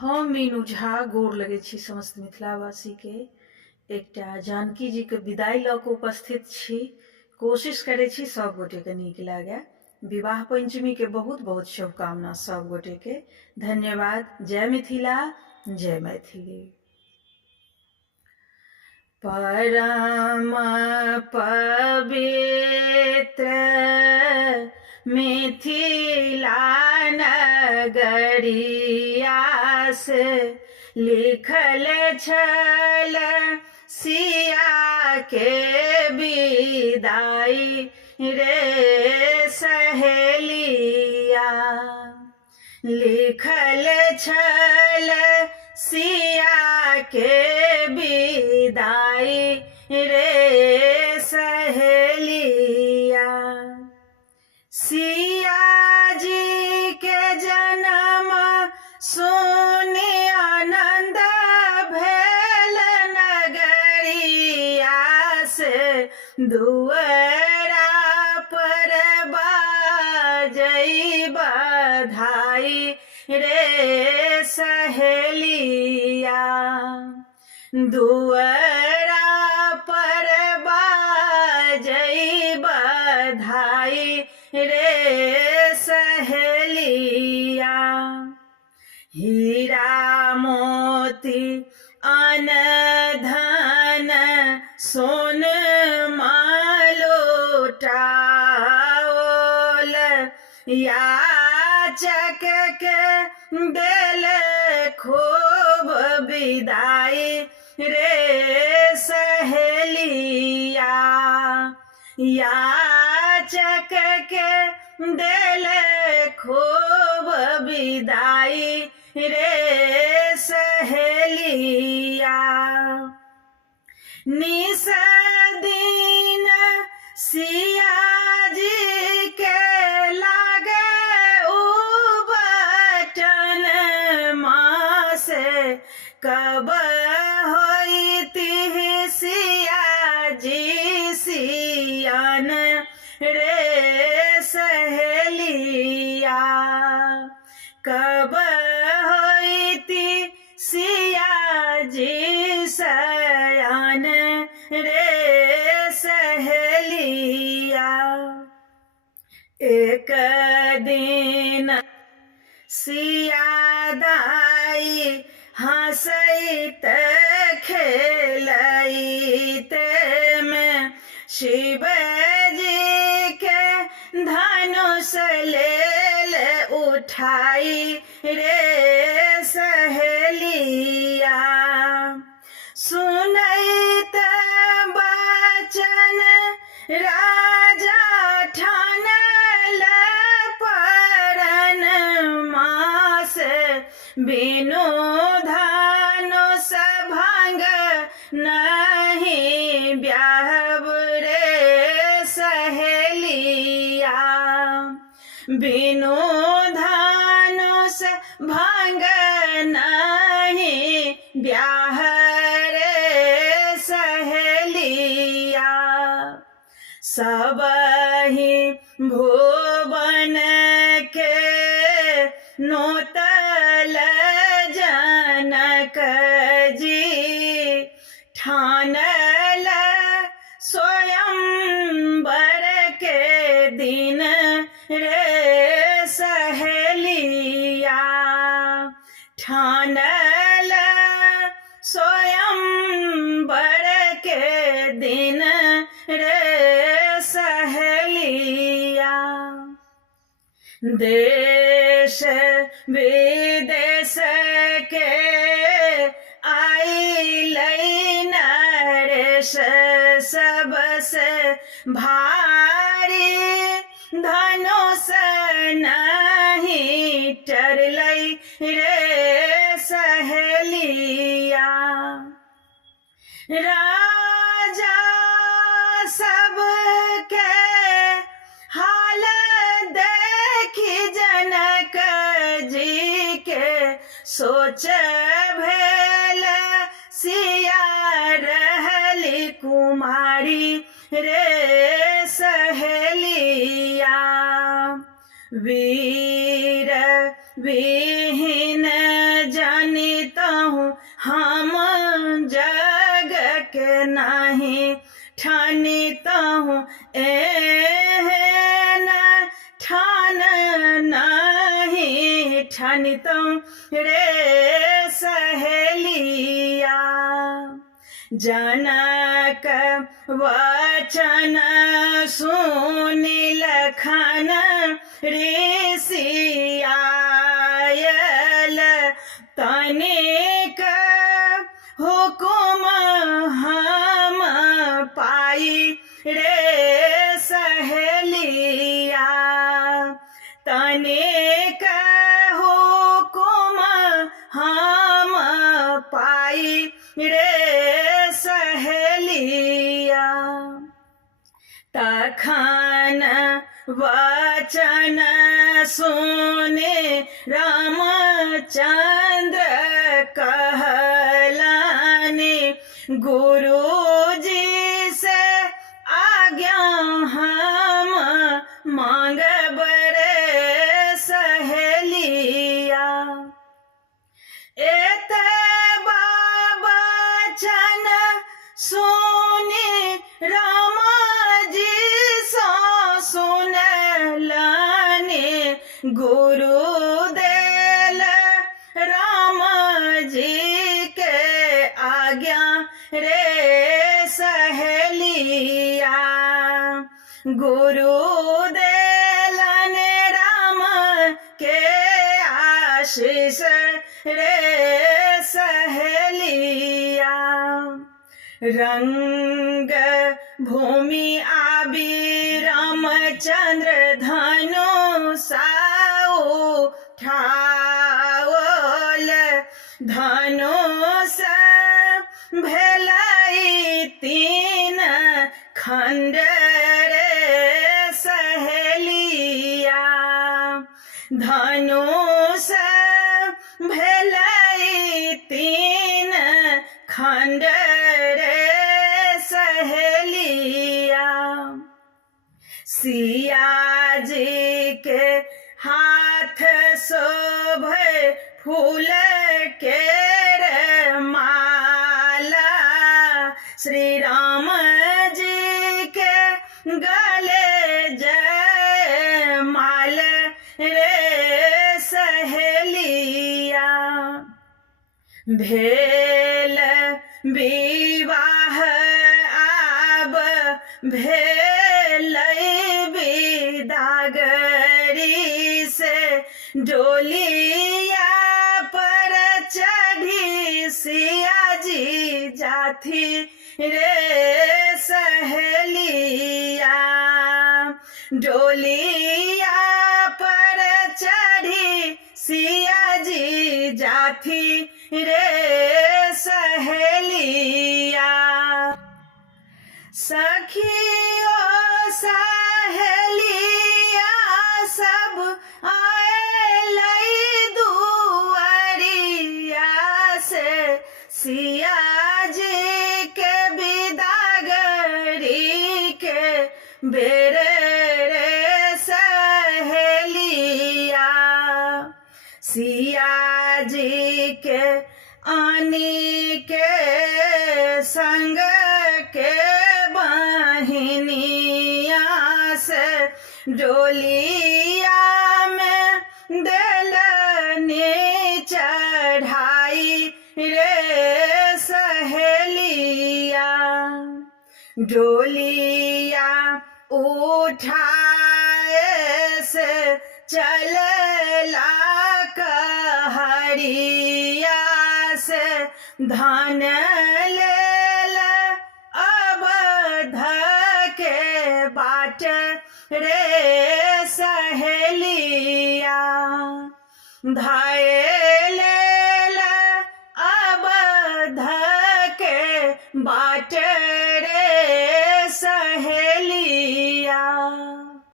हम मीनू झा गोर लगे छी समस्त मिथिलावासी के। एकटा जानकी जी के विदाई लऽ कऽ उपस्थित छी। कोशिश करे छी सब गोटे के नीक लागे। विवाह पंचमी के बहुत बहुत शुभकामना सब गोटे के। धन्यवाद। जय मिथिला, जय मैथिली। परम पवित्र मिथिला नगरिया से लिखल छल सिया के विदाई रे सहेलिया। लिखल छल सिया के विदाई रे सहेलिया। सिया जी के जन्म सुनि आनंद भेल नगरिया से दुअरा पर बाजई बधाई रे सहेलिया। दुअरा पर बाजई बधाई रे सहेलिया। हीरा मोती अन धन सोन मालोटाओल याचक के देल खूब विदाई रे सहेलिया। याचक के देल खूब विदाई रे सहेलिया। निस दिन सिया जी के लागे उबटन माँ से कब होइती सिया जी सियान रे सहेलिया। कब होइती सिया जी सयान रे सहेलिया। एक दिन सिया दाई हंसैत खेलैत में शिव जी के धनुष लेल उठाई रे सहेलिया। सुनैत बचन राजा ठानल परन माँ से बिनु धनुष भंग नहीं ब्याहब रे सहेलिया। बिनु धनुष भंग नहीं ब्याह रे सहेलिया। सबहि भुवन के नोतल जनक जी ठानल स्वयंवर के दिन रे सहेलिया। ठानल स्वयंवर के दिन रे सहेलिया। देश विदेश के आइलै नरेश सबसे भारी धनुष नहीं टरलै रे सहेलिया। राजा सबके हाल देखी जनक जी के सोच भेल सिया रहली कुमारी रे सहेलिया। वीर विहीन जन हम जग के नहीं ठानिता हूँ एहन ठान नहीं ठानिता रे सहेलिया। जनक वचन सुनि लखन ऋषि आयल तनिक हुकुम हम पाई रे सहेलिया। तनिक हुकुम हम पाई रे सहेलिया। तखन वचन सुने रामचंद्र कहलाने गुरुजी से आज्ञा हम मांगब रे सहेलिया। एते वचन सुने राम जी सो सुनलाने गुरु देल राम जी के आज्ञा रे सहेलिया। गुरु देलन राम के आशीष रे सहेलिया। रंग भूमि आबी रामचंद्र धनुषा उठावल धनुष भेलै तीन खंड रे सहेलिया। धनुष भेलै तीन खंड रे सहेलिया। सिया जी के हाथ शोभे फूल के रे माला। श्री राम जी के गले जय माल रे सहेलिया। भेल विवाह आब भेलै बिदागरी से डोलिया पर चढ़ी सिया जी जाथी रे सहेलिया। डोलिया पर चढ़ी सिया जी जाथी रे सहेलिया। सखियों सहेलिया सब आए दुआरिया से सिया जी के बिदागरी के बेरे रे सहेलिया। सिया जी के आनी के संग के बहिनिया से डोलिया में देलनी चढ़ाई रे सहेलिया। डोलिया उठाए से चलला कहरिया से धन लेला अवध के बाट रे सहेलिया। धाये लेला अवध के बाट